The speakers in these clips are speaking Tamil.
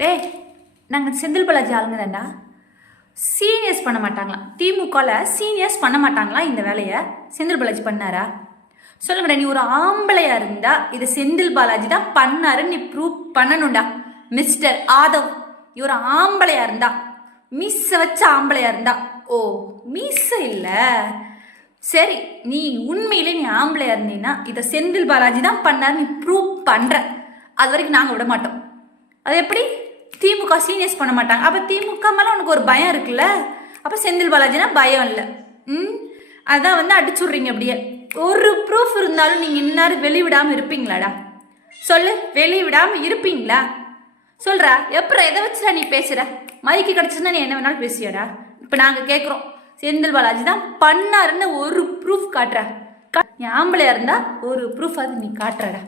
டேய் நாங்கள் செந்தில் பாலாஜி ஆளுங்க தான்டா. சீனியர்ஸ் பண்ண மாட்டாங்களாம் திமுகவில் சீனியர்ஸ் பண்ண மாட்டாங்களாம் இந்த வேலையை? செந்தில் பாலாஜி பண்ணாரா? சொல்லுங்கடா நீ ஒரு ஆம்பளையா இருந்தா இதை செந்தில் பாலாஜி தான் பண்ணாருன்னு நீ ப்ரூவ் பண்ணணும்டா. மிஸ்டர் ஆதவ் நீ ஒரு ஆம்பளையா இருந்தா மீச வச்ச ஆம்பளையா இருந்தா. ஓ மீச இல்லை. சரி நீ உண்மையிலே நீ ஆம்பளையா இருந்தீன்னா இதை செந்தில் பாலாஜி தான் பண்ணாரு நீ ப்ரூவ் பண்ற. அது வரைக்கும் நாங்கள் விட மாட்டோம். அது எப்படி? திமுக சீனியர்ஸ் பண்ண மாட்டாங்க. அப்போ திமுக மேலே உனக்கு ஒரு பயம் இருக்குல்ல? அப்போ செந்தில் பாலாஜினா பயம் இல்லை. ம்? அதான் வந்து அடிச்சுடுறீங்க அப்படியே. ஒரு ப்ரூஃப் இருந்தாலும் நீங்கள் இன்னாரும் வெளிவிடாமல் இருப்பீங்களாடா? சொல்லு வெளிவிடாமல் இருப்பீங்களா? சொல்கிறா எப்பறம் எதை வச்சுடா நீ பேசுகிற மைக்கு கிடச்சுன்னா நீ என்ன வேணாலும் பேசியாடா. இப்போ நாங்கள் கேட்குறோம் செந்தில் பாலாஜி தான் பண்ணாருன்னு ஒரு ப்ரூஃப் காட்டுற. ஆம்பளையாக இருந்தால் ஒரு ப்ரூஃப் அது நீ காட்டுறடா.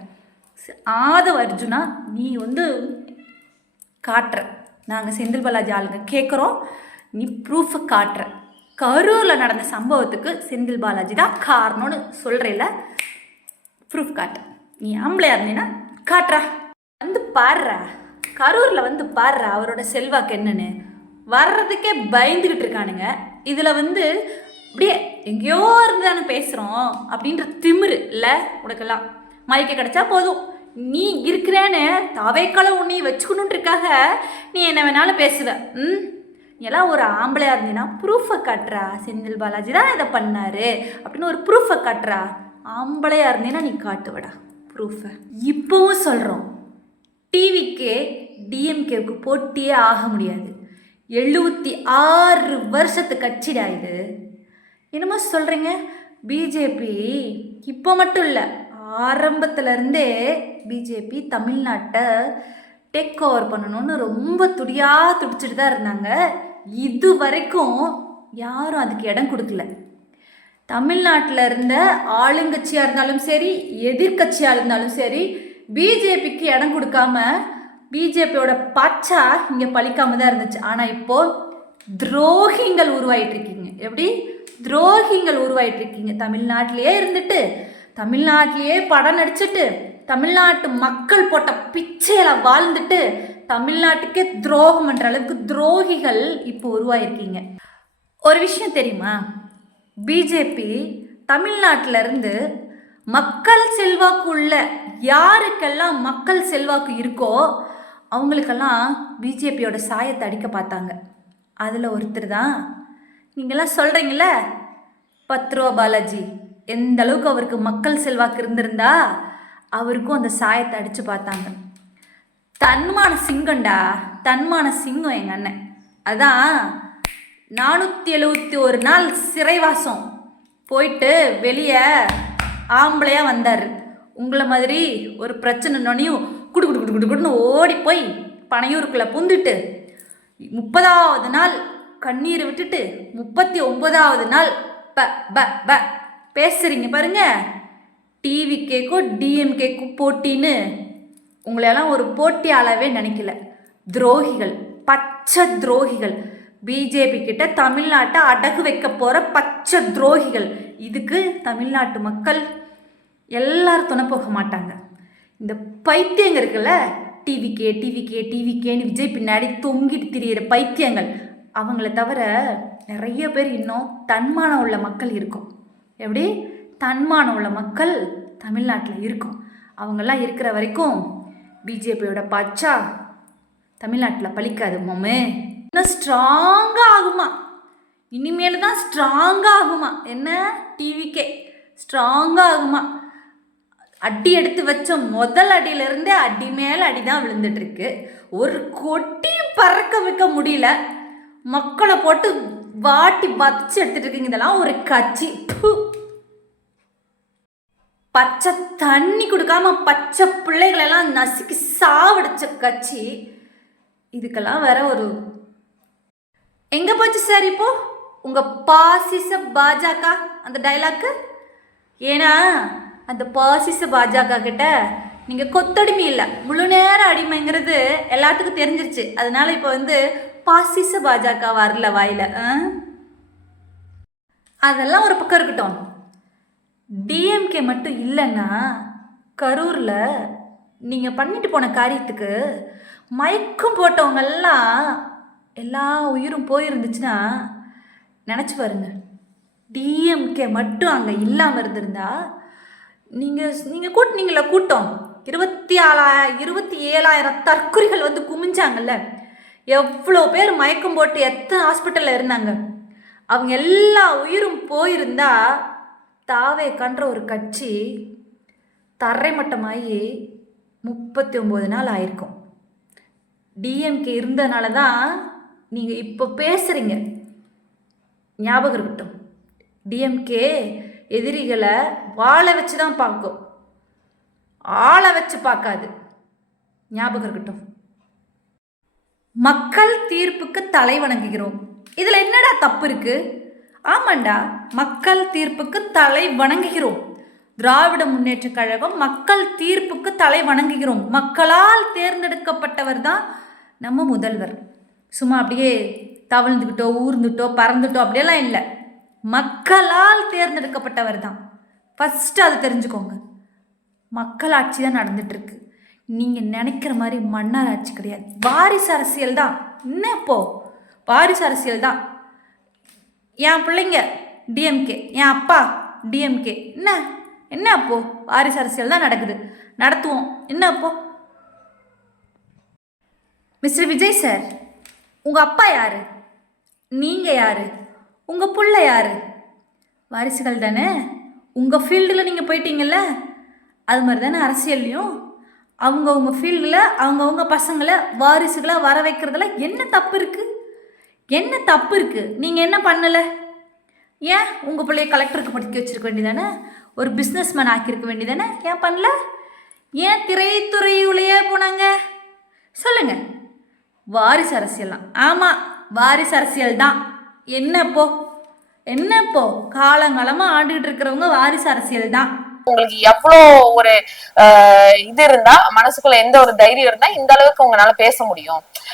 ஆதவ அர்ஜுனா நீ வந்து காட்டுற. நாங்கள் செந்தில் பாலாஜி ஆளுங்க கேட்குறோம் நீ ப்ரூஃபை காட்டுற. கரூரில் நடந்த சம்பவத்துக்கு செந்தில் பாலாஜி தான் காரணம்னு சொல்கிறேல ப்ரூஃப் காட்டு. நீ ஆம்பளையா இருந்தீன்னா காட்டுறா. வந்து பாடுறா. கரூரில் வந்து பாடுறா. அவரோட செல்வாக்கு என்னன்னு. வர்றதுக்கே பயந்துக்கிட்டு இருக்கானுங்க. இதில் வந்து அப்படியே எங்கேயோ இருந்து தானே பேசுகிறோம் அப்படின்ற திமிரு இல்லை உனக்கெல்லாம். மயக்க கிடைச்சா போதும். நீ இருக்கிறேன்னு தவைக்களை உன்னை வச்சுக்கணுன்றக்காக நீ என்ன வேணாலும் பேசுவ. ம்? நீ எல்லாம் ஒரு ஆம்பளையா இருந்தீங்கன்னா ப்ரூஃபை காட்டுறா. செந்தில் பாலாஜி தான் இதை பண்ணாரு. அப்படின்னு ஒரு ப்ரூஃபை காட்டுறா. ஆம்பளையாக இருந்தீங்கன்னா நீ காட்டுவடா. ப்ரூஃபை இப்போவும் சொல்கிறோம் டிவிக்கே டிஎம்கேவுக்கு போட்டியே ஆக முடியாது. எழுபத்தி ஆறு வருஷத்து கட்சிடா இது. என்னமோ சொல்கிறீங்க பிஜேபி இப்போ மட்டும் இல்லை ஆரம்பத்துலேருந்தே பிஜேபி தமிழ்நாட்டை டேக் ஓவர் பண்ணணும்னு ரொம்ப துடியாக துடிச்சிட்டு தான் இருந்தாங்க. இது வரைக்கும் யாரும் அதுக்கு இடம் கொடுக்கல. தமிழ்நாட்டில் இருந்த ஆளுங்கட்சியாக இருந்தாலும் சரி எதிர்க்கட்சியாக இருந்தாலும் சரி பிஜேபிக்கு இடம் கொடுக்காம பிஜேபியோட பச்சா இங்கே பழிக்காம தான் இருந்துச்சு. ஆனால் இப்போது துரோகிங்கள் உருவாயிட்டு இருக்கீங்க. எப்படி? துரோகிங்கள் உருவாயிட்டு இருக்கீங்க. தமிழ்நாட்டிலேயே இருந்துட்டு தமிழ்நாட்டிலேயே படம் நடிச்சிட்டு தமிழ்நாட்டு மக்கள் போட்ட பிச்சையில வாழ்ந்துட்டு தமிழ்நாட்டுக்கே துரோகம் என்ற அளவுக்கு துரோகிகள் இப்போ உருவாயிருக்கீங்க. ஒரு விஷயம் தெரியுமா? பிஜேபி தமிழ்நாட்டில இருந்து மக்கள் செல்வாக்கு உள்ள யாருக்கெல்லாம் மக்கள் செல்வாக்கு இருக்கோ அவங்களுக்கெல்லாம் பிஜேபியோட சாயத்தை அடிக்க பார்த்தாங்க. அதில் ஒருத்தர் தான் நீங்கள்லாம் சொல்கிறீங்கள பத்ரோ பாலாஜி. எந்த அளவுக்கு அவருக்கு மக்கள் செல்வாக்கு இருந்திருந்தா அவருக்கும் அந்த சாயத்தை அடித்து பார்த்தாங்க. தன்மான சிங்கம்டா தன்மான சிங்கம் எங்கள் அண்ணன். அதான் நானூற்றி எழுபத்தி ஒரு நாள் சிறைவாசம். போயிட்டு வெளியே ஆம்பளையாக வந்தார். உங்களை மாதிரி ஒரு பிரச்சனை குடு குடு குடு குடு குடுன்னு ஓடி போய் பனையூருக்குள்ளே புந்துட்டு முப்பதாவது நாள் கண்ணீரை விட்டுட்டு முப்பத்தி ஒன்பதாவது நாள் ப ப ப பேசுகிறீங்க பாருங்கள் டிவிகேக்கும் டிஎம்கேக்கும் போட்டின்னு உங்களையெல்லாம் ஒரு போட்டியாளவே நினைக்கல. துரோகிகள் பச்சை துரோகிகள். பிஜேபி கிட்ட தமிழ்நாட்டை அடகு வைக்க போகிற பச்சை துரோகிகள். இதுக்கு தமிழ்நாட்டு மக்கள் எல்லாரும் துணை போக மாட்டாங்க. இந்த பைத்தியங்க இருக்குல்ல டிவிகே டிவிகே டிவிகேன்னு விஜய் பின்னாடி தொங்கிட்டு திரியிற பைத்தியங்கள். அவங்கள தவிர நிறைய பேர் இன்னும் தன்மானம் உள்ள மக்கள் இருக்கும். எப்படி? தன்மானம் உள்ள மக்கள் தமிழ்நாட்டில் இருக்கும். அவங்கெல்லாம் இருக்கிற வரைக்கும் பிஜேபியோட பச்சா தமிழ்நாட்டில் பழிக்காது மோமே. இன்னும் ஸ்ட்ராங்காக ஆகுமா? இனிமேல் தான் ஸ்ட்ராங்காக ஆகுமா? என்ன? டிவிக்கே ஸ்ட்ராங்காக ஆகுமா? அடி எடுத்து வச்ச முதல் அடியிலிருந்தே அடி மேலே அடி தான் விழுந்துட்டுருக்கு. ஒரு கொட்டியும் பறக்க வைக்க முடியல. மக்களை போட்டு வாட்டி வதச்சு எடுத்துட்டு இருக்கீங்க இதெல்லாம் ஒரு கட்சி. பச்சை தண்ணி கொடுக்காம பச்சை பிள்ளைகளெல்லாம் நசுக்கி சாவடிச்ச கட்சி. இதுக்கெல்லாம் வேற ஒரு எங்க போச்சு சார் இப்போ? உங்க பாசிச பாஜக அந்த டைலாக்கு ஏன்னா அந்த பாசிச பாஜக கிட்ட நீங்க கொத்தடிமை இல்லை. முழு நேர அடிமைங்கிறது எல்லாத்துக்கும் தெரிஞ்சிருச்சு. அதனால இப்போ வந்து பாசிச பாஜக வரல வாயில. ஆ? அதெல்லாம் ஒரு பக்கம் இருக்கட்டும். டிஎம்கே மட்டும் இல்லைன்னா கரூரில் நீங்கள் பண்ணிட்டு போன காரியத்துக்கு மயக்கம் போட்டவங்கெல்லாம் எல்லா உயிரும் போயிருந்துச்சுன்னா நினச்சி பாருங்க. டிஎம்கே மட்டும் அங்கே இல்லாமல் இருந்திருந்தா நீங்கள் நீங்கள் கூட்டினீங்களா கூட்டம் இருபத்தி ஆளாயிரம் இருபத்தி ஏழாயிரம் தற்கொலைகள் வந்து குமிஞ்சாங்கல்ல. எவ்வளோ பேர் மயக்கம் போட்டு எத்தனை ஹாஸ்பிட்டலில் இருந்தாங்க. அவங்க எல்லா உயிரும் போயிருந்தா தாவே கன்ற ஒரு கட்சி தரைமட்டமாகி முப்பத்தி ஒம்பது நாள் ஆயிருக்கும். டிஎம்கே இருந்ததுனால தான் நீங்கள் இப்போ பேசுகிறீங்க ஞாபகம் இருக்கட்டும். டிஎம்கே எதிரிகளை வாழ வச்சு தான் பார்க்கும். ஆளை வச்சு பார்க்காது. ஞாபகம் இருக்கட்டும். மக்கள் தீர்ப்புக்கு தலை வணங்குகிறோம். இதில் என்னடா தப்பு இருக்குது ஆமாண்டா மக்கள் தீர்ப்புக்கு தலை வணங்குகிறோம். திராவிட முன்னேற்ற கழகம் மக்கள் தீர்ப்புக்கு தலை வணங்குகிறோம். மக்களால் தேர்ந்தெடுக்கப்பட்டவர் தான் நம்ம முதல்வர். சும்மா அப்படியே தவழ்ந்துக்கிட்டோ ஊர்ந்துட்டோ பறந்துட்டோ அப்படியெல்லாம் இல்லை. மக்களால் தேர்ந்தெடுக்கப்பட்டவர் தான் ஃபஸ்ட்டு அது தெரிஞ்சுக்கோங்க. மக்களாட்சி தான் நடந்துகிட்ருக்கு நீங்கள் நினைக்கிற மாதிரி மன்னர் ஆட்சி கிடையாது. வாரிசு அரசியல் தான் என்ன இப்போ? வாரிசு அரசியல் தான் என் பிள்ளைங்க டிஎம்கே என் அப்பா டிஎம்கே என்ன? என்ன அப்போ? வாரிசு அரசியல் தான் நடக்குது. நடத்துவோம். என்ன அப்போ? மிஸ்டர் விஜய் சார் உங்கள் அப்பா யார்? நீங்கள் யார்? உங்கள் பிள்ளை யார்? வாரிசுகள் தானே? உங்கள் ஃபீல்டில் நீங்கள் போயிட்டீங்கல்ல? அது மாதிரி தானே அரசியல்லையும்? அவங்கவுங்க ஃபீல்டில் அவங்கவுங்க பசங்களை வாரிசுகளாக வர வைக்கிறதுல என்ன தப்பு இருக்குது என்ன தப்பு இருக்குது நீங்கள் என்ன பண்ணலை? ஏன் உங்கள் பிள்ளைய கலெக்டருக்கு படிக்க வச்சிருக்க வேண்டியதானே? ஒரு பிஸ்னஸ் மேன் ஆக்கியிருக்க வேண்டியதானே? ஏன் பண்ணல? ஏன் திரைத்துறையுள்ளேயே போனாங்க? சொல்லுங்க. வாரிசு அரசியல் தான். ஆமாம் வாரிசு அரசியல் தான். என்னப்போ என்னப்போ காலங்காலமாக ஆண்டுகிட்டு இருக்கிறவங்க வாரிசு அரசியல் தான். உங்களுக்கு எவ்வளோ ஒரு இது இருந்தா மனசுக்குள்ள எந்த ஒரு தைரியம் இருந்தா இந்த அளவுக்கு உங்களால பேச முடியும்.